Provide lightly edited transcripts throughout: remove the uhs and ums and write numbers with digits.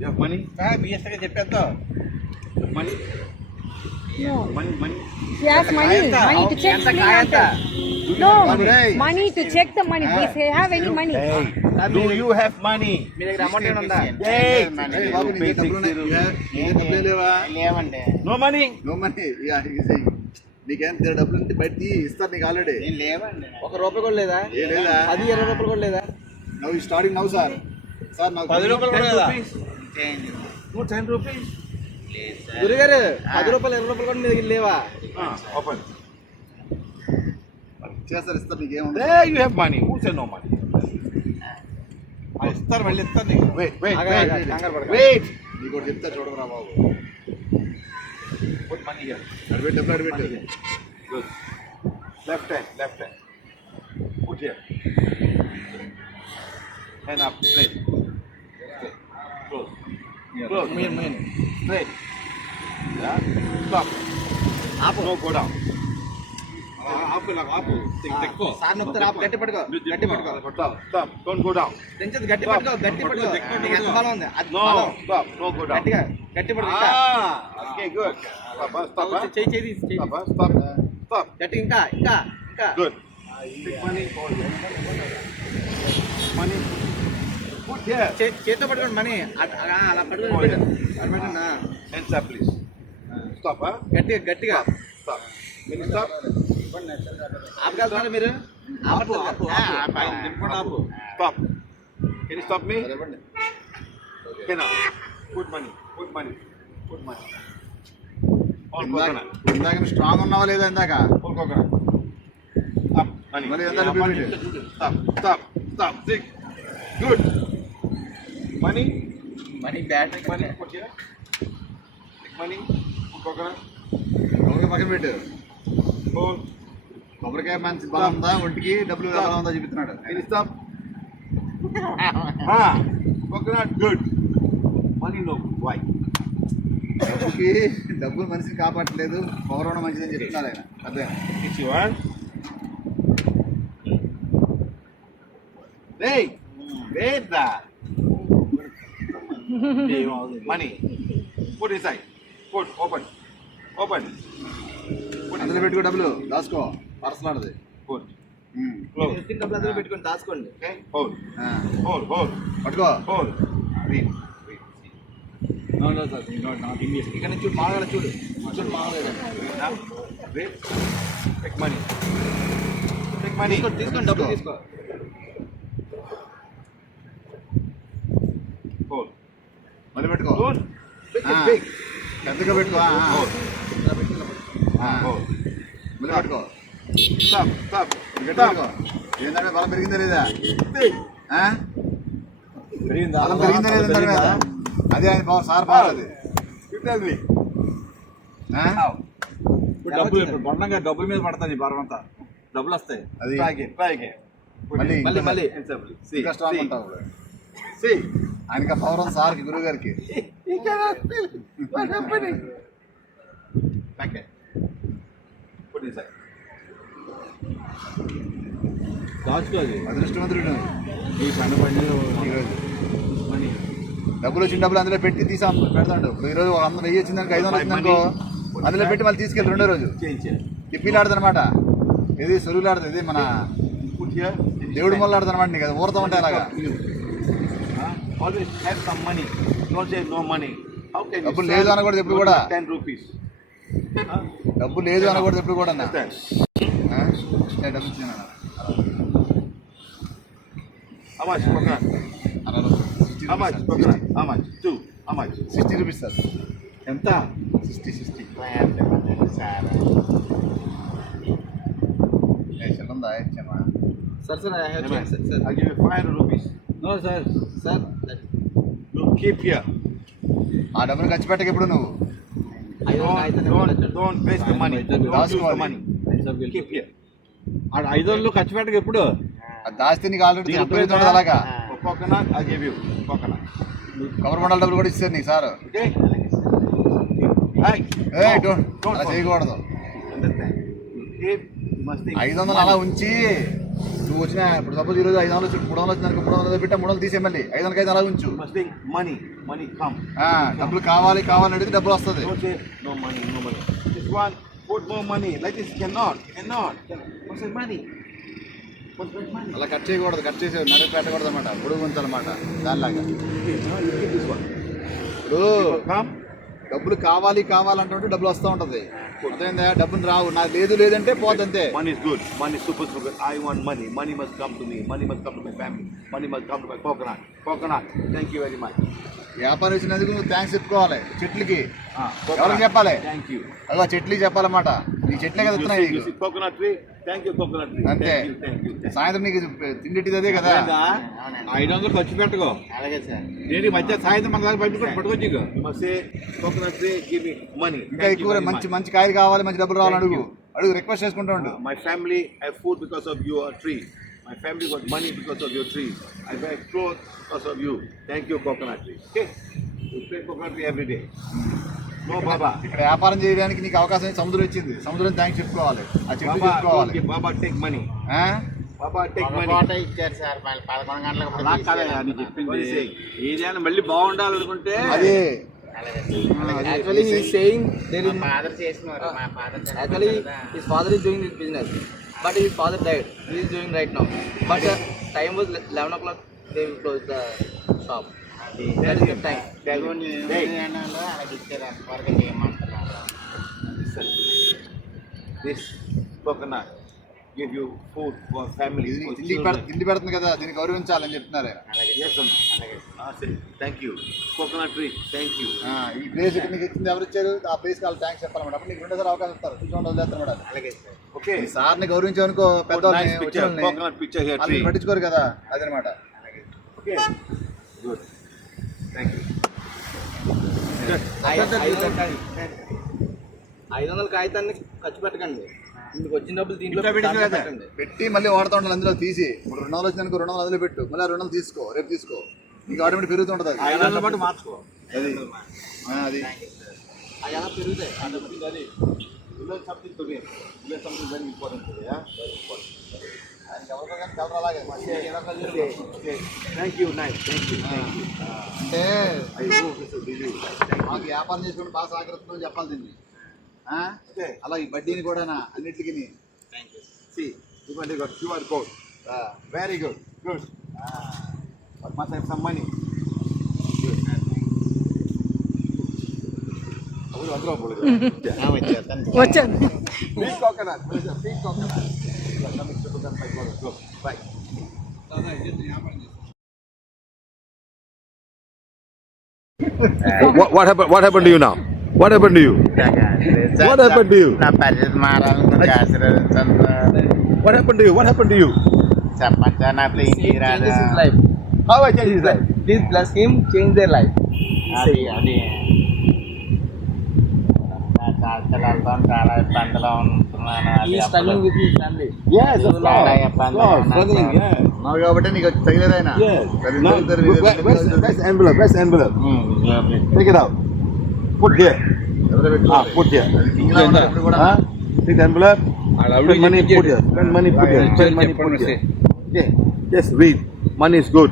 You have money? BS గా చెప్పేద్దాం. Money? No. Money? She has money to check screen after. No, money to check the money. Does he have any money? Hey, do you have money? మీ దగ్గర అమౌంట్ ఏమైనా ఉందా? Hey, బాబు నీ దగ్గర డబ్బులు లేవా? లేవండి. no money? No money. నీకేం డబ్బులు ఉంటే బయట ఇస్తారు నీకు ఆల్రెడీ. నేను లేవండి. ₹1 కూడా లేదా? ఏ లేదా? అది ₹20 కూడా లేదా? నవ్వు స్టార్టింగ్ నవ్వు సార్ నాకు ₹10 కూడా లేదా? No 10 rupees? లేదు సార్. గురుగారు ₹10 ₹20 కూడా మీ దగ్గర లేవా? Open. చేస్తారు ఇస్తారు నీకేముంది. There you have money. Who said no money? ఇస్తారు మళ్ళీ ఇస్తారు నీకు. Wait. కంగారు పడకు. Wait. నీకు ఒకటి చెప్తా చూడరా బాబు. Put money here. అడిపెట్టు డబ్బులు అడిపెట్టు. Good. Left hand. Put here. Hand up, straight. Close. Main Straight. Yeah. Stop. ఆపు. No, go down. ఆపు. తెక్కో. సార్ నొక్కుతారు, ఆపు. గట్టి పట్టుకో. Stop. Don't go down. తెంచదు, గట్టి పట్టుకో. నీకు ఎంత బలం ఉంది? అది No. బలం. Stop. No, go down. గట్టి పట్టుకో. ఇంకా. Okay, good. Stop. చెయ్యి. Stop. గట్టి ఇంకా. Good. Take money. Money. Put here. చేతితో పట్టుకోండి మనీ. అలా పట్టుకొని పెట్టు. అలా పెట్టండి. Hands up, please. Stop, huh? గట్టిగా Stop. Can you stop? ఆపగలుగుతారా మీరు? ఆపు. Stop. Can you stop me? Okay, now. Put money. All coconut. ఇందాక స్ట్రాంగ్ ఉన్నావా లేదా ఇందాక? All coconut. Up. Money. మళ్ళీ ఎంత repeat? Stop. Six. Good. Money. Battery Money. Put here. Take money. Put coconut. ఒక పక్కన పెట్టు. Hold. కొబ్బరికాయ మంచి బలం ఉందా, ఒంటికి డబ్బులు బలం ఉందా చూపిస్తున్నాడు. Can you stop? Coconut. Good. Money no. Why? డబ్బులు మనిషిని కాపాడలేదు, పౌరవడం మంచిదని చెప్తున్నారు ఆయన. అదే It's you want? Hey, wait that. Money. Put inside. Put. Open. Put అందులో inside. పెట్టుకో, డబ్బులు దాచుకో, పర్సలాడది. Put. Close. డబ్బులు అందులో పెట్టుకొని దాచుకోండి. Okay. Hold. పట్టుకో. Hold. Read. ఇక్కడ నుంచి చూడు, మామూలుగా చూడు. Now, wait. Take money. తీసుకోండి, డబ్బులు తీసుకో. Hold. మళ్ళీ పెట్టుకో. Good. Big. పెద్దగా పెట్టుకో. Hold. Hold. మళ్ళీ పెట్టుకో. Stop. గట్టిగా పెట్టుకో. ఏంటంటే బలం పెరిగిందా లేదా? Big. బలం పెరిగిందా లేదా దాని మీద? అదే ఆయన సార్ బాగా అది. You tell me. How? ఇప్పుడు బండంగా డబ్బుల మీద పడుతుంది భారం అంతా. డబ్బులు వస్తాయి. అది Try again. మళ్ళీ Hands up, please. ఇంకా స్ట్రాంగ్ ఉంటావు. See. ఆయనకి పవర్ ఉంది సార్కి, గురువు గారికి. He cannot feel what's happening. Back it. Put inside. దాచుకోవాలి. అదృష్టవంతుడు ఈ పండుగ పండుగ ఈరోజు. మనీ. డబ్బులు వచ్చిన డబ్బులు అందులో పెట్టి తీసి పెడతాడు. ఈరోజు 100 వచ్చిందానికి 500 వచ్చిందనుకో, అందులో పెట్టి మళ్ళీ తీసుకెళ్ళి రెండో రోజు తిప్పిలాడదు అనమాట. ఇది సొరుగులాడదు. ఇది మన Put here. దేవుడి మొదలు ఆడదు అనమాట. నీకు అది ఊరుతూ ఉంటాయి అలాగా. Always have some money. Don't say no money. How can you డబ్బులు లేదు అనకూడదు ఎప్పుడు కూడా. 10 rupees? డబ్బు లేదు అనకూడదు ఎప్పుడు కూడా. Understand? డబ్బు ఇచ్చాను How much coconut? How much coconut? How much? 2. How much? 60 rupees sir. ఎంత? 60. సార్ చెల్లందా ఇచ్చామా? Sir sir I'll give you 500 rupees. No sir. You keep here. ఆ డబ్బులు ఖర్చు పెట్టక ఎప్పుడు నువ్వు. Don't waste the money. Don't use the money. Keep here. 500 ఖర్చు పెట్టక ఎప్పుడు. అది దాస్తే నీకు ఆల్రెడీ ఉపయోగించదు అలాగా. Coconut, I'll give you coconut. Cover మండల డబ్బులు కూడా ఇస్తారు నీకు సార్. Okay? Hey, అలా చేయకూడదు. Understand? You keep, you must think. 500 అలా ఉంచి నువ్వు వచ్చిన ఇప్పుడు సపోజ్ ఈరోజు 500 వచ్చి 300 వచ్చిందనుకో 300 పెట్టా 300 తీసే మళ్ళీ 500 అలా ఉంచు. You must think money. Money come. డబ్బులు కావాలి అడిగితే డబ్బులు వస్తుంది. Don't say no money, no money. This one, put more money. Like this, cannot. What's the money? What's the money? అలా కట్ చేయకూడదు, కట్ చేసి నరికి పెట్టకూడదు అనమాట, పొడుగు ఉంచాలన్నమాట దానిలాగా. Okay, now you get this one. ఇప్పుడు People come. డబ్బులు కావాలంటే డబ్బులు వస్తూ ఉంటది. అర్థమైందా? డబ్బులు రావు, నాకు లేదంటే పోతుంటే. Money is good. Money is super good. I want money. Money must come to me. Money must come to my family. Money must come to my coconut. Thank you very much. వ్యాపారం ఇచ్చినందుకు నువ్వు థ్యాంక్స్ చెప్పుకోవాలి చెట్లకి. Coconut. ఎవరికి చెప్పాలి? Thank you. అలా చెట్లకి చెప్పాలన్నమాట. నీ చెట్లే కదా ఇస్తున్నాయి You see coconut tree? Thank you, coconut tree. అంతే. Thank you. సాయంత్రం నీకు తిండిటి అదే కదా. 500 ఖర్చు పెట్టుకో. అలాగే సార్. నేను మధ్య సాయంత్రం మన దగ్గర పట్టుకోవచ్చు. You must say, coconut tree, give me money. ఇంకా Thank you ఎక్కువ very much. మంచి కాయలు కావాలి, మంచి డబ్బులు రావాలని అడుగు రిక్వెస్ట్ చేసుకుంటూ ఉండు. My family have food because of your tree. My family got money because of your tree. I buy clothes because of you. Thank you, coconut tree. Okay? You play coconut tree every day. No, Baba. ఇక్కడ వ్యాపారం చేయడానికి నీకు అవకాశం సముద్రం ఇచ్చింది. సముద్రం థ్యాంక్స్ చెప్పుకోవాలి, ఆ చెట్టు Baba, చెప్పుకోవాలి. okay, Baba take money. ఆ? Baba take ఒక money. పూట ఇచ్చారు సార్, మళ్ళీ 11 గంటలకు అలా కాదయ్యా నీ చెప్పింది. ఏదైనా మళ్ళీ బాగుండాలనుకుంటే అదే Actually, he is saying there is మా ఫాదర్ చేసినారు. మా father actually his father is doing this business, but his father died. He is doing right now. But time was 11 o'clock. They will close the shop. That is the time. అలాగే ఇచ్చారు. అంతవరకు చేయమంటున్నారు. This coconut give you food for family. ఇది for తిండి children. పెడుతుంది కదా, దీన్ని గౌరవించాలని చెప్తున్నారు. Yes or no? Say, thank you. Coconut tree, thank you. ఈ ప్లేస్ నీకు ఇచ్చింది ఎవరు ఇచ్చారు, ఆ ప్లేస్ వాళ్ళు థ్యాంక్స్ చెప్పాలన్నమాట. అప్పుడు నీకు రెండోసారి అవకాశం ఇస్తారు, కూర్చొని వదిలేస్తారు మేడం. అలాగే సార్. Okay. ఈ సార్ని గౌరవించామనుకో Put పెద్దవాళ్ళని nice picture, వచ్చిన coconut picture here, వాళ్ళని tree. పట్టించుకోరు కదా, అదనమాట. Okay. Good. Thank you. 500 కాగితాన్ని ఖర్చు పెట్టకండి. మీకు వచ్చిన డబ్బులు దీంట్లో ఇంకా పెట్టిన కదా? పెట్టండి. పెట్టి మళ్ళీ వాడుతూ ఉండాలి, అందులో తీసి. ఇప్పుడు 200 వచ్చిందనుకో 200 అందులో పెట్టు, మళ్ళీ 200 తీసుకో, రేపు తీసుకో, నీకు ఆటోమేటిక్ పెరుగుతూ ఉంటుంది అది. 500 పాటు మార్చుకో. అది అది అవి అలా పెరుగుతాయి. Daddy, you learn something today. You learn something very important today, yeah? Very important. ఆయనకి ఎవరికో కానీ కలర్ అలాగే. Okay. Thank you, nice. Thank you. అంటే I hope this will be you. మాకు వ్యాపారం చేసుకుని బాగా సహకరిస్తుందని చెప్పాలి దీన్ని. Okay. అలా ఈ బడ్డీని కూడా అన్నిటికీ. See, you want to got QR code. Very good. Good. But must have some money. Good. అవును అందరూ పోలేదు. వచ్చాను. Big coconut. What is a big coconut? You are coming to Bhutan by God. Go. Bye. What happened to you now? What happened to you? What happened to you? నా పరిస్థితి మారాలని కొంచెం ఆశీర్వదించండి sir. What happened to you? What happened to you? చెప్పండి సార్, నాకు He ఇంటికి రాదా? changes his life. How I changed his life? Please bless him, change their life. అది హాస్టల్ వెళ్తాం, చాలా ఇబ్బందిలో ఉంటున్నాను. He is struggling with his family. Yes, of చాలా course. ఇబ్బందిలో ఉన్నాను Struggling, సార్. yeah. ఉన్నావు కాబట్టి నీకు తగిలేదైనా. Yes. Now, where's envelope? Where's envelope? Take it out. Put here. Put here. Huh? Take the envelope. Spend money, put here. Spend money, put here. Spend money, put here. Okay. Just read. Money is good.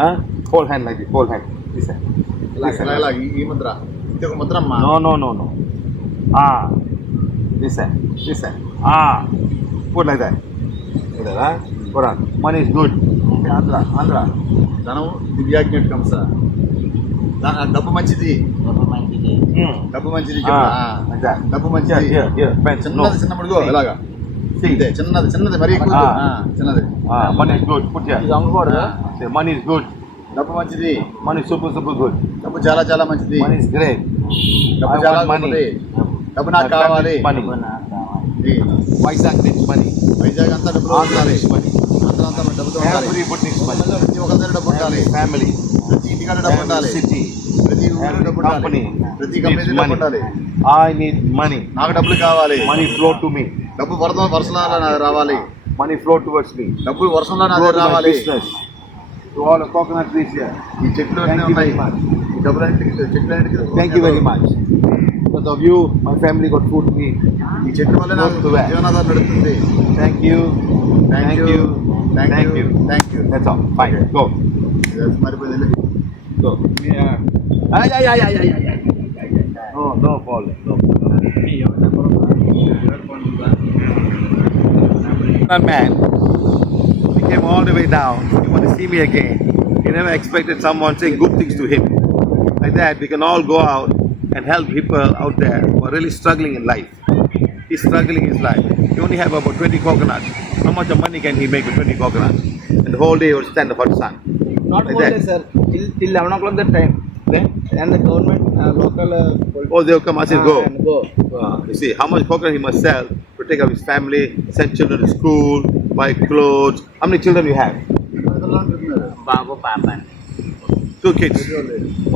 Huh? Hold hand like this. Hold hand. This hand. ఈ ముద్ర ఇది ఒక ముద్ర అమ్మా. No. This hand. This hand. Put like that. Like that, huh? Put on. Money is good. Okay, Andhra. ధనం దివ్యాజ్ఞకం సార్. డబ్బు మంచిది, మంచిది. డబ్బు మంచిది. Like that. డబ్బు మంచిది. Here. Pens. No. చిన్నప్పుడు ఇలాగా. See. ఇంతే, చిన్నది మరీ ఎక్కువ వద్దు. చిన్నది. Money is good. Put here. ఇది అమ్ముకోవడదా? Say money is good. డబ్బు మంచిది, Money is super good. డబ్బు చాలా చాలా మంచిది, Money is great. డబ్బు I చాలా want money. గొప్పది, డబ్బు నాకు కావాలి. Money. Vizag needs money. Vizag అంతా డబ్బులు Andhra ఉండాలి, needs money. అందరూ అంతా డబ్బుతో ఉండాలి. Everybody needs money. ప్రతి ఒక్కరి దగ్గర డబ్బు ఉండాలి, Family. ప్రతి ఇంటికాడ డబ్బు ఉండాలి, Every city. ప్రతి ఊరిలో Every డబ్బు ఉండాలి, company ప్రతి needs కంపెనీ డబ్బు money. ఉండాలి. I need money. నాకు డబ్బులు కావాలి, Money flow to me. డబ్బు వర్షంలో రావాలి, Money flow towards me. డబ్బులు వర్షంలో నా Flow దగ్గర to my రావాలి. business. To all the coconut trees here. ఈ చెట్లు Thank అన్నీ you very ఉన్నాయి, much. ఈ డబ్బులన్నిటికీ చెట్లన్నిటికీ Thank you very much. Because of you, my family got food to eat. ఈ చెట్ల వల్ల నాకు జీవనాధారం నడుస్తుంది. Thank you. Thank you. Thank you. Thank you That's all. Fine. Go. మరిపోయింది Go. Ay, ay, ay, ay, ay, ay, ay. No, no fall. No. One man, he came all the way down. He wanted to see me again. He never expected someone saying good things to him. Like that, we can all go out and help people out there who are really struggling in life. He's struggling in his life. He only have about 20 coconuts. How much of money can he make with 20 coconuts? And the whole day he will stand in the hot sun. Not Like whole that. day, sir. Till 11 o'clock that time. Then, And the government, local... oh, they will come and say, go. And go. You see, how much coconut he must sell to take up his family, send children to school, buy clothes. How many children you have? బాబు పాప అని. 2 kids.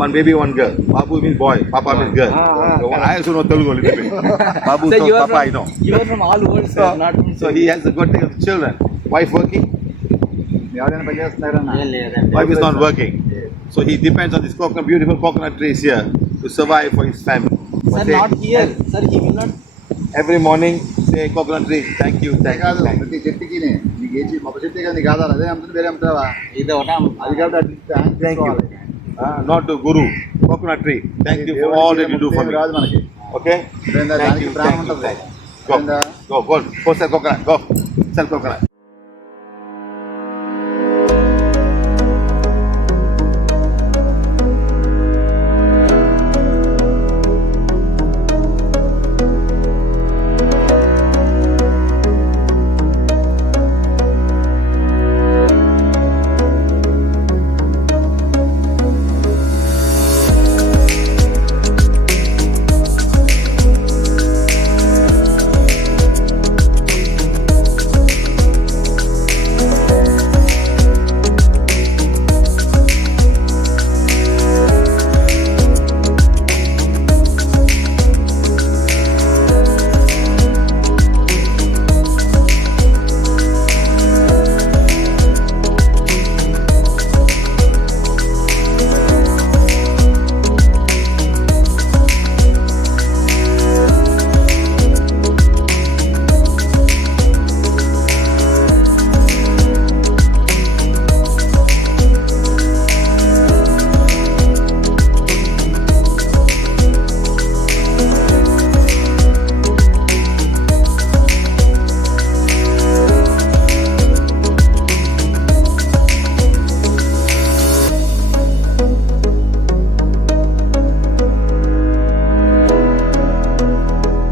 One baby, one girl. Babu means boy, Papa means girl. So I also know Telugu a little bit. Babu, Sir, so you are Papa, from, I know. You are from all world, sir. Not from So he has a good thing of the children. Wife working? ఎవరైనా పని చేస్తున్నారా ఏం లేదండి. Wife is not working. So he depends on these coconut, beautiful coconut trees here to survive for his family. Sir, Say, not here. Sir, he will not... every morning, say coconut tree, thank you, thank you, కాదు thank you. ప్రతి చెట్టుకి నీకు ఏచి మొక్క చెట్టే కదా నీకు ఆధారం అదే అమ్ముతుంది వేరే అమ్ముతావా ఇది ఒకటే అది కాబట్టి అట్లా thank Thank you. Not to Guru, coconut tree. Thank you for all that you do for me. రాదు మనకి Okay? దానికి Thank you, ప్రాణం thank you, ఉంటుంది thank you. Go, go sell coconut, go. Sell coconut.